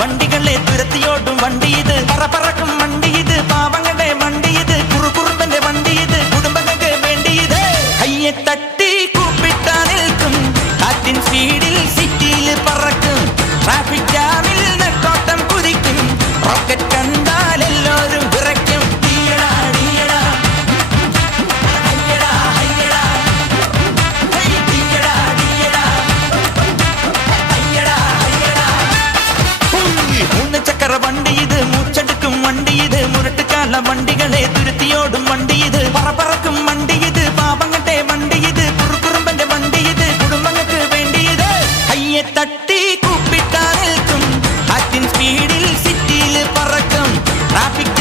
വണ്ടികളെ തുരത്തിയോടും വണ്ടി ഇത്, പറക്കും വണ്ടി ഇത്, പാവങ്ങളുടെ വണ്ടി ഇത്, കുറുകുറുമ്പന്റെ വണ്ടി ഇത്, കുടുംബങ്ങൾക്ക് വേണ്ടി ഇത്. കയ്യെ തട്ടി കൂപ്പിട്ടാ നിൽക്കും, കാറ്റിൻ സ്പീഡിൽ സിറ്റിയിൽ പറക്കും, ട്രാഫിക് ജാമിൽ നെട്ടോട്ടം കുതിക്കും, റോക്കറ്റ് കണ്ടാൽ എല്ലാവരും വിറയ്ക്കും. വണ്ടി ഇത്, മൂച്ചെടുക്കും വണ്ടി ഇത്, മുരട്ടുകാല വണ്ടികളെ തുരുത്തിയോടും വണ്ടി ഇത്, പറക്കും വണ്ടി ഇത്, പാപങ്ങളുടെ വണ്ടി ഇത്, കുറുകുറുമ്പന്റെ വണ്ടി ഇത്, കുടുംബങ്ങൾക്ക് വേണ്ടി ഇത്. കയ്യെ തട്ടി കൂപ്പിട്ടാ നിൽക്കും, കാറ്റിൻ സ്പീഡിൽ സിറ്റിയിൽ പറക്കും, ട്രാഫിക്